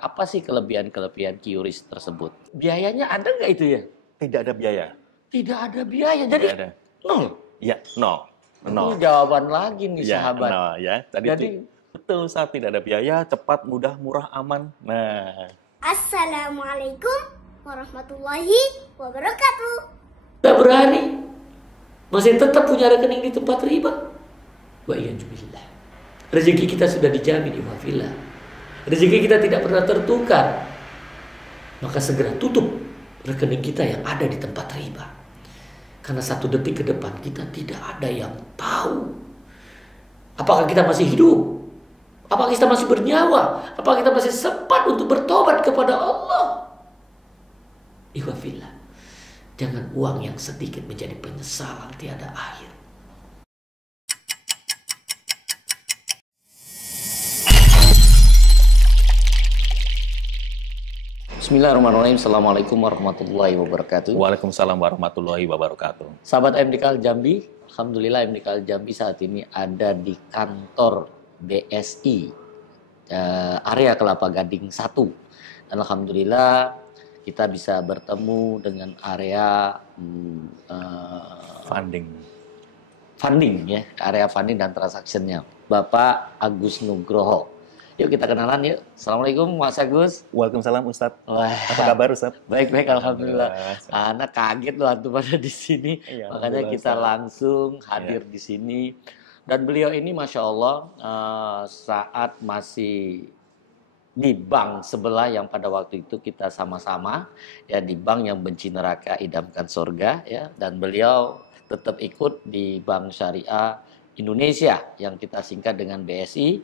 Apa sih kelebihan-kelebihan QRIS tersebut? Biayanya ada nggak itu ya? Tidak ada biaya. Tidak ada biaya, Tidak jadi ada. nol. Ya, nol. Ini Nol. jawaban lagi nih Ya, sahabat. nol ya. Jadi betul, saat tidak ada biaya, cepat, mudah, murah, aman. Nah, Assalamualaikum warahmatullahi wabarakatuh. kita berani masih tetap punya rekening di tempat riba. Wa iyyazubillah. Rezeki kita sudah dijamin iwafillah. Rezeki kita tidak pernah tertukar. Maka segera tutup rekening kita yang ada di tempat riba. Karena 1 detik ke depan kita tidak ada yang tahu. Apakah kita masih hidup? Apakah kita masih bernyawa? Apakah kita masih sempat untuk bertobat kepada Allah? Ikhwafillah, jangan uang yang sedikit menjadi penyesalan tiada akhir. Bismillahirrahmanirrahim. Assalamualaikum warahmatullahi wabarakatuh. waalaikumsalam warahmatullahi wabarakatuh. Sahabat MDK Al Jambi, alhamdulillah MDK Al Jambi saat ini ada di kantor BSI area Kelapa Gading 1. Dan alhamdulillah kita bisa bertemu dengan area funding ya, area funding dan transaksinya. Bapak Agus Nugroho. Yuk kita kenalan yuk. Assalamualaikum Mas Agus. Waalaikumsalam Ustadz. Wah, Apa kabar Ustadz? baik-baik alhamdulillah. Anak kaget loh antum ada di sini. Iya, Makanya kita langsung hadir di sini. Dan beliau ini Masya Allah saat masih di bank sebelah yang pada waktu itu kita sama-sama ya di bank yang benci neraka idamkan surga ya, dan beliau tetap ikut di Bank Syariah Indonesia yang kita singkat dengan BSI,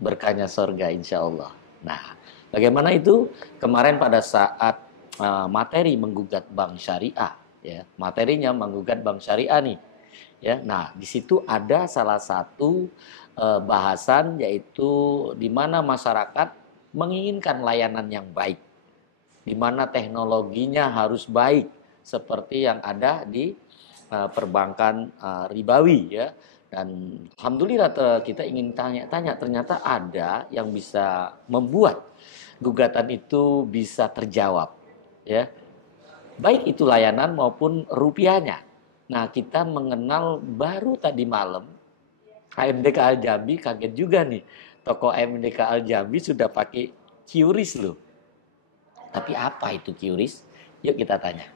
berkahnya surga insya Allah. Nah, bagaimana itu kemarin pada saat materi menggugat Bank Syariah ya, materinya menggugat Bank Syariah nih ya. Nah, di situ ada salah satu bahasan yaitu di mana masyarakat menginginkan layanan yang baik, di mana teknologinya harus baik seperti yang ada di perbankan ribawi ya. Dan alhamdulillah kita ingin tanya-tanya, ternyata ada yang bisa membuat gugatan itu bisa terjawab ya, baik itu layanan maupun rupiahnya. Nah, kita mengenal baru tadi malam AMDK Al Jambi, kaget juga nih. Toko AMDK Al Jambi sudah pakai QRIS loh. Tapi apa itu QRIS? Yuk kita tanya.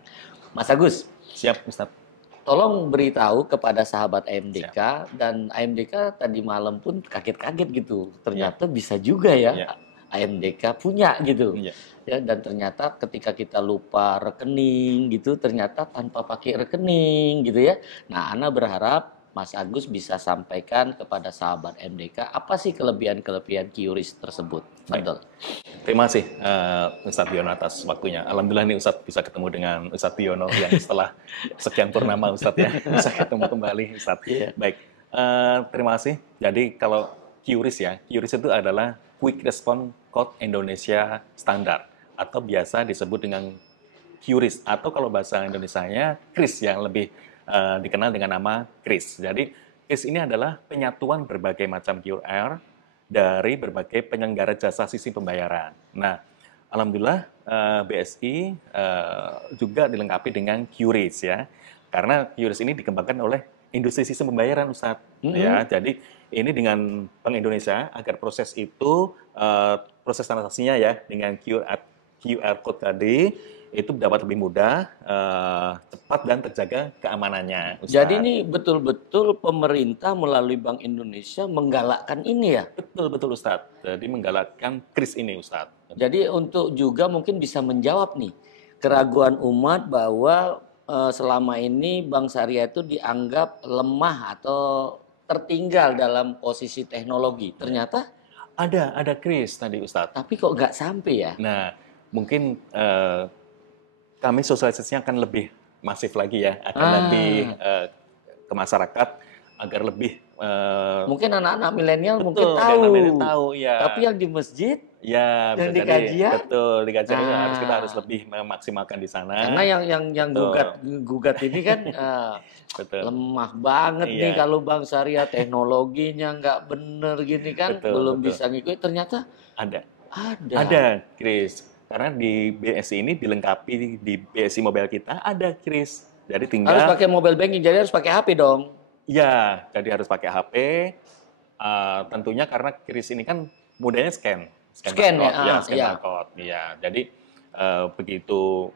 Mas Agus. Siap Ustadz. Tolong beritahu kepada sahabat AMDK. Siap. Dan AMDK tadi malam pun kaget-kaget gitu. Ternyata bisa juga ya. AMDK punya gitu. Ya, dan ternyata ketika kita lupa rekening gitu, ternyata tanpa pakai rekening gitu ya. Nah, Ana berharap Mas Agus bisa sampaikan kepada sahabat MDK apa sih kelebihan-kelebihan QRIS tersebut. Betul. Terima kasih Ustadz Biono atas waktunya. Alhamdulillah nih Ustadz bisa ketemu dengan Ustadz Biono yang setelah sekian purnama Ustadz ya, bisa ketemu kembali Ustadz. Baik, terima kasih. Jadi kalau QRIS ya, QRIS itu adalah Quick Response Code Indonesia Standard, atau biasa disebut dengan QRIS, atau kalau bahasa Indonesianya KRIS yang lebih dikenal dengan nama KRIS. Jadi KRIS ini adalah penyatuan berbagai macam QR dari berbagai penyelenggara jasa sistem pembayaran. Nah, alhamdulillah BSI juga dilengkapi dengan QRIS ya, karena QRIS ini dikembangkan oleh industri sistem pembayaran Ustadz. Ya, jadi ini dengan Bank Indonesia agar proses itu proses transaksinya ya dengan QR code tadi itu dapat lebih mudah, cepat dan terjaga keamanannya. Ustadz. Jadi ini betul-betul pemerintah melalui Bank Indonesia menggalakkan ini ya? Betul Ustadz. Jadi menggalakkan KRIS ini Ustadz. Jadi untuk juga mungkin bisa menjawab nih keraguan umat bahwa selama ini Bank Syariah itu dianggap lemah atau tertinggal dalam posisi teknologi. Ternyata ada KRIS tadi Ustadz. Tapi kok nggak sampai ya? Nah, mungkin kami sosialisasinya akan lebih masif lagi ya, akan lebih ke masyarakat agar lebih mungkin anak-anak milenial mungkin tahu ya. Tapi yang di masjid ya, yang di kajian, betul di kajian kita harus lebih memaksimalkan di sana. Karena yang gugat ini kan lemah banget nih kalau Bank Syariah, teknologinya nggak bener gini kan, belum bisa ngikutin. Ternyata Ada, Chris. Karena di BSI ini dilengkapi di BSI Mobile kita ada, Chris. Jadi tinggal Harus pakai mobile banking, jadi harus pakai HP dong. ya, jadi harus pakai HP. Tentunya karena Chris ini kan mudahnya scan Scan ya, barcode, scan iya. barcode. Iya, jadi begitu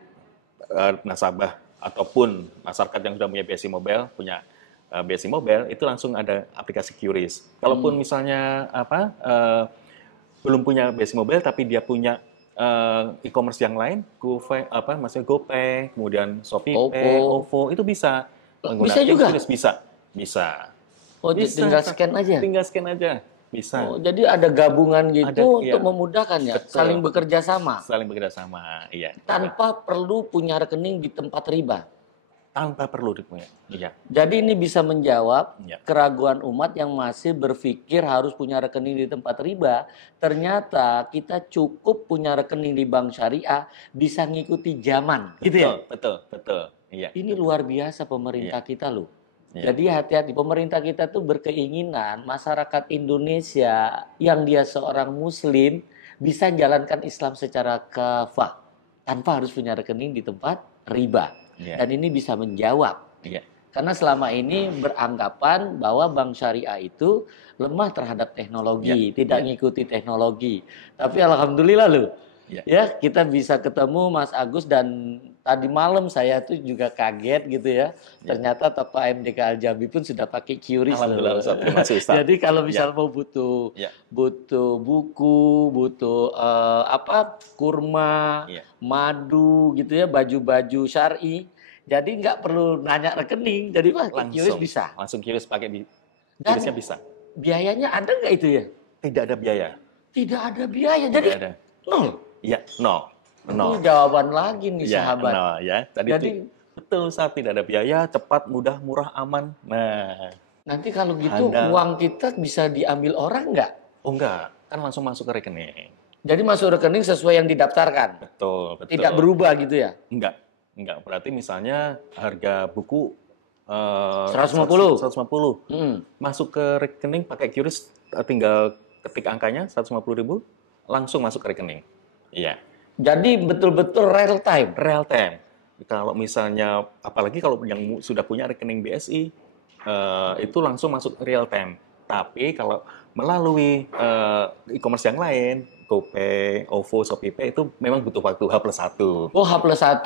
nasabah ataupun masyarakat yang sudah punya BSI Mobile, punya BSI Mobile, itu langsung ada aplikasi QRIS. Kalaupun misalnya belum punya BSI Mobile tapi dia punya e-commerce yang lain, GoPay, kemudian ShopeePay, OVO, itu bisa Bisa juga? QRIS, bisa. Oh, Bisa, tinggal scan aja. Tinggal scan aja, bisa. Oh, jadi ada gabungan gitu Ada, untuk iya. memudahkan ya, Betul. saling bekerja sama. Saling bekerja sama, iya. Tanpa perlu punya rekening di tempat riba. Tanpa perlu dipunya. Iya. Jadi ini bisa menjawab Iya. keraguan umat yang masih berpikir harus punya rekening di tempat riba. Ternyata kita cukup punya rekening di bank syariah, bisa ngikuti zaman. Gitu ya? Betul. Iya. Ini luar biasa pemerintah kita loh. Iya. Jadi hati-hati, pemerintah kita tuh berkeinginan masyarakat Indonesia yang dia seorang muslim bisa jalankan Islam secara kafah tanpa harus punya rekening di tempat riba. Iya. Dan ini bisa menjawab. Iya. Karena selama ini beranggapan bahwa bank syariah itu lemah terhadap teknologi, tidak ngikuti teknologi. Tapi alhamdulillah loh, ya kita bisa ketemu Mas Agus, dan tadi malam saya tuh juga kaget gitu ya. Ternyata toko AMDK Al-Jambi pun sudah pakai QRIS. Alhamdulillah, Ustaz. Terima kasih, Ustaz. Jadi kalau misal mau butuh buku, butuh kurma, madu gitu ya, baju-baju syar'i. Jadi nggak perlu nanya rekening, jadi pakai QRIS bisa. Langsung QRIS pakai Dan QRIS-nya bisa. biayanya ada nggak itu ya? Tidak ada biaya. Tidak ada biaya, jadi Tidak ada. nol. Iya, nol. Ini jawaban lagi nih Ya, sahabat. nol ya. Jadi itu betul, Ustaz, tidak ada biaya, cepat, mudah, murah, aman. Nah, nanti kalau gitu uang kita bisa diambil orang nggak? oh enggak, kan langsung masuk ke rekening. Jadi masuk rekening sesuai yang didaftarkan. Betul. Tidak berubah gitu ya? Enggak. Berarti misalnya harga buku 150. 150. Masuk ke rekening pakai QRIS, tinggal ketik angkanya 150.000, langsung masuk ke rekening. Iya. Jadi betul-betul real time. Real time. Kalau misalnya, apalagi kalau yang sudah punya rekening BSI, itu langsung masuk real time. Tapi kalau melalui e-commerce yang lain, GoPay, OVO, ShopeePay, itu memang butuh waktu H+1. Oh, H+1.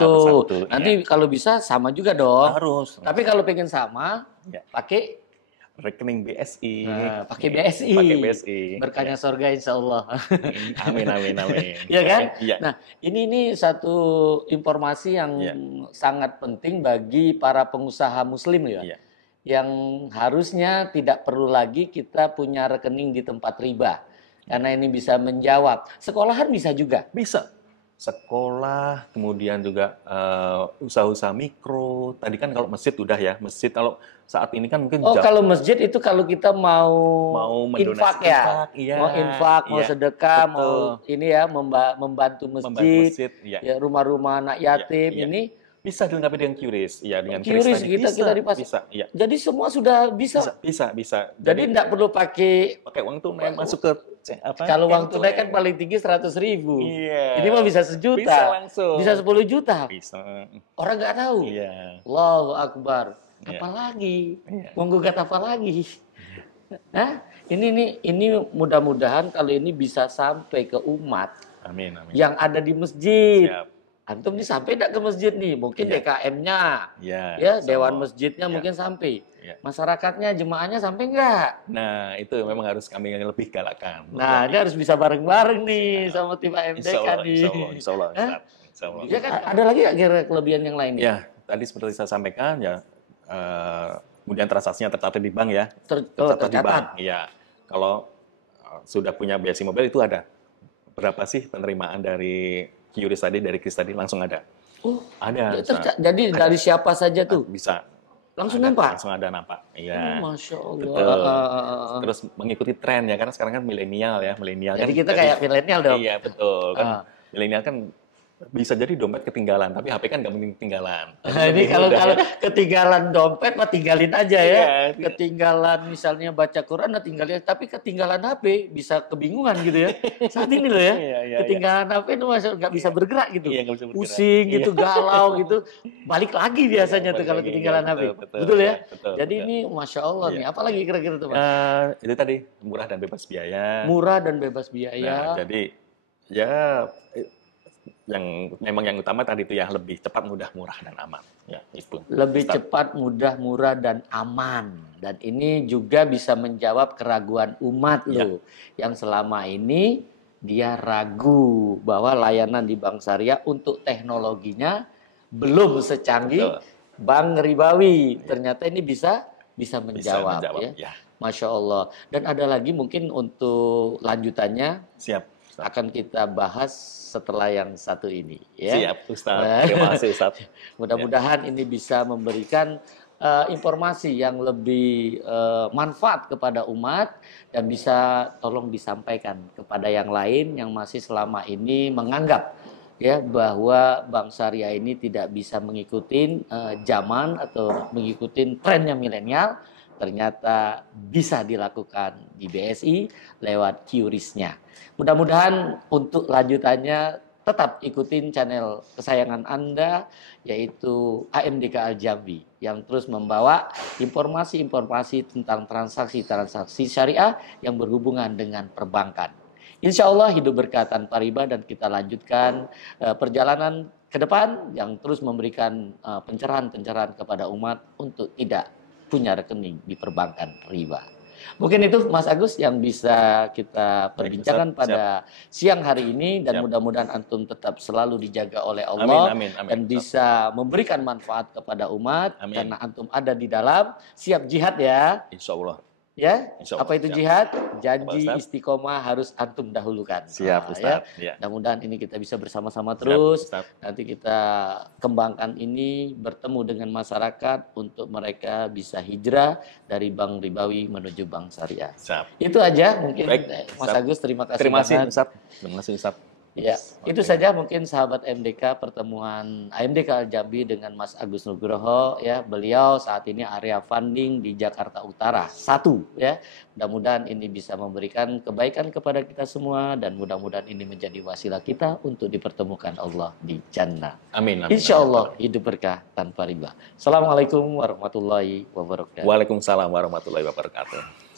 Nanti kalau bisa sama juga dong. Harus. Tapi kalau pengen sama, pakai rekening BSI. Pakai BSI. Pakai BSI. Berkahnya surga insya Allah. Amin. Ya kan? Iya. Nah, ini satu informasi yang sangat penting bagi para pengusaha muslim ya. Iya. Yang harusnya tidak perlu lagi kita punya rekening di tempat riba. Karena ini bisa menjawab. Sekolahan bisa juga? Bisa. Sekolah, kemudian juga usaha-usaha mikro. Tadi kan kalau masjid udah ya. Masjid kalau saat ini kan mungkin kalau masjid itu kalau kita mau infak ya. Mau infak, mau sedekah, mau ini ya, membantu masjid, ya, rumah-rumah anak yatim ini bisa dilengkapi dengan QRIS. Ya, dengan QRIS kita dipasang. Bisa, iya. Jadi semua sudah bisa. Bisa. Jadi tidak perlu pakai uang tunai masuk ke kalau uang tunai kan paling tinggi 100.000. Iya. Ini mah bisa 1 juta. Bisa langsung. Bisa 10 juta. Bisa. Orang nggak tahu. Iya. Allahu Akbar. Apalagi? Menggugat apa lagi? Hah? Ini mudah-mudahan kalau ini bisa sampai ke umat. Amin. Yang ada di masjid. Siap. Antum nih sampai tidak ke masjid nih, mungkin DKM-nya, ya, Dewan Masjidnya mungkin sampai, masyarakatnya, jemaahnya sampai enggak? Nah, itu memang harus kami yang lebih galakkan. Nah, dia harus bisa bareng-bareng nih sama tim AMDK nih. Insya Allah. Ya kan, ada lagi nggak kira kelebihan yang lain? Ya, tadi seperti saya sampaikan ya, kemudian transaksinya tercatat di bank ya. Tercatat di bank. Iya. Kalau sudah punya BSI Mobile itu ada. Berapa sih penerimaan dari QRIS tadi, dari QRIS tadi langsung ada. Oh, ada. Jadi dari siapa saja tuh? Bisa. Langsung nampak? Langsung ada nampak. Iya. Oh, Masya Allah. Betul. Terus mengikuti tren ya, karena sekarang kan milenial ya. Jadi kita kayak milenial dong. Iya, betul. Kan milenial kan bisa jadi dompet ketinggalan, tapi HP kan nggak mungkin ketinggalan. Nah, ini kalau ketinggalan dompet mah tinggalin aja ya. Iya. Ketinggalan misalnya baca Quran, tinggalin. Tapi ketinggalan HP bisa kebingungan gitu ya. Saat ini loh ya, ketinggalan HP itu masih nggak bisa bergerak gitu. Iya, nggak bisa bergerak. Pusing gitu, galau gitu. Balik lagi biasanya tuh kalau ketinggalan HP. Betul ya? Jadi ini Masya Allah nih. Apalagi kira-kira tuh Mas? Itu tadi murah dan bebas biaya. Murah dan bebas biaya. Nah, jadi ya yang memang yang utama tadi itu ya lebih cepat, mudah, murah dan aman. Ya, itu. Lebih cepat, mudah, murah dan aman. Dan ini juga bisa menjawab keraguan umat loh yang selama ini dia ragu bahwa layanan di Bank Syariah untuk teknologinya belum secanggih bank ribawi. Ternyata ini bisa menjawab ya. Masya Allah. Dan ada lagi mungkin untuk lanjutannya. Siap. Akan kita bahas setelah yang satu ini ya. Siap Ustaz. Terima kasih Ustaz. Mudah-mudahan ini bisa memberikan informasi yang lebih manfaat kepada umat dan bisa tolong disampaikan kepada yang lain yang masih selama ini menganggap ya bahwa Bank Syariah ini tidak bisa mengikuti zaman atau mengikuti trennya milenial. Ternyata bisa dilakukan di BSI lewat QRIS-nya. Mudah-mudahan untuk lanjutannya tetap ikutin channel kesayangan Anda, yaitu AMDK Al-Jambi, yang terus membawa informasi-informasi tentang transaksi-transaksi syariah yang berhubungan dengan perbankan. Insya Allah hidup berkah tanpa riba, dan kita lanjutkan perjalanan ke depan yang terus memberikan pencerahan-pencerahan kepada umat untuk tidak punya rekening di perbankan riba. Mungkin itu Mas Agus yang bisa kita perbincangkan pada siang hari ini, dan mudah-mudahan antum tetap selalu dijaga oleh Allah. Amin. Dan bisa memberikan manfaat kepada umat. Karena antum ada di dalam siap jihad ya. Insya Allah. Ya, apa itu jihad? Janji istiqomah harus antum dahulukan. Siap, Ustaz. Ya. Mudah-mudahan ini kita bisa bersama-sama terus. Nanti kita kembangkan ini, bertemu dengan masyarakat untuk mereka bisa hijrah dari bank ribawi menuju bank syariah. Itu aja mungkin. Baik, Mas Agus, terima kasih. Terima kasih, Ustaz. Terima kasih, Ustaz. Ya, itu saja mungkin sahabat MDK, pertemuan AMDK Al-Jambi dengan Mas Agus Nugroho ya. Beliau saat ini area funding di Jakarta Utara 1 ya. Mudah-mudahan ini bisa memberikan kebaikan kepada kita semua, dan mudah-mudahan ini menjadi wasilah kita untuk dipertemukan Allah di jannah. Amin. Insya Allah hidup berkah tanpa riba. Assalamualaikum warahmatullahi wabarakatuh. Waalaikumsalam warahmatullahi wabarakatuh.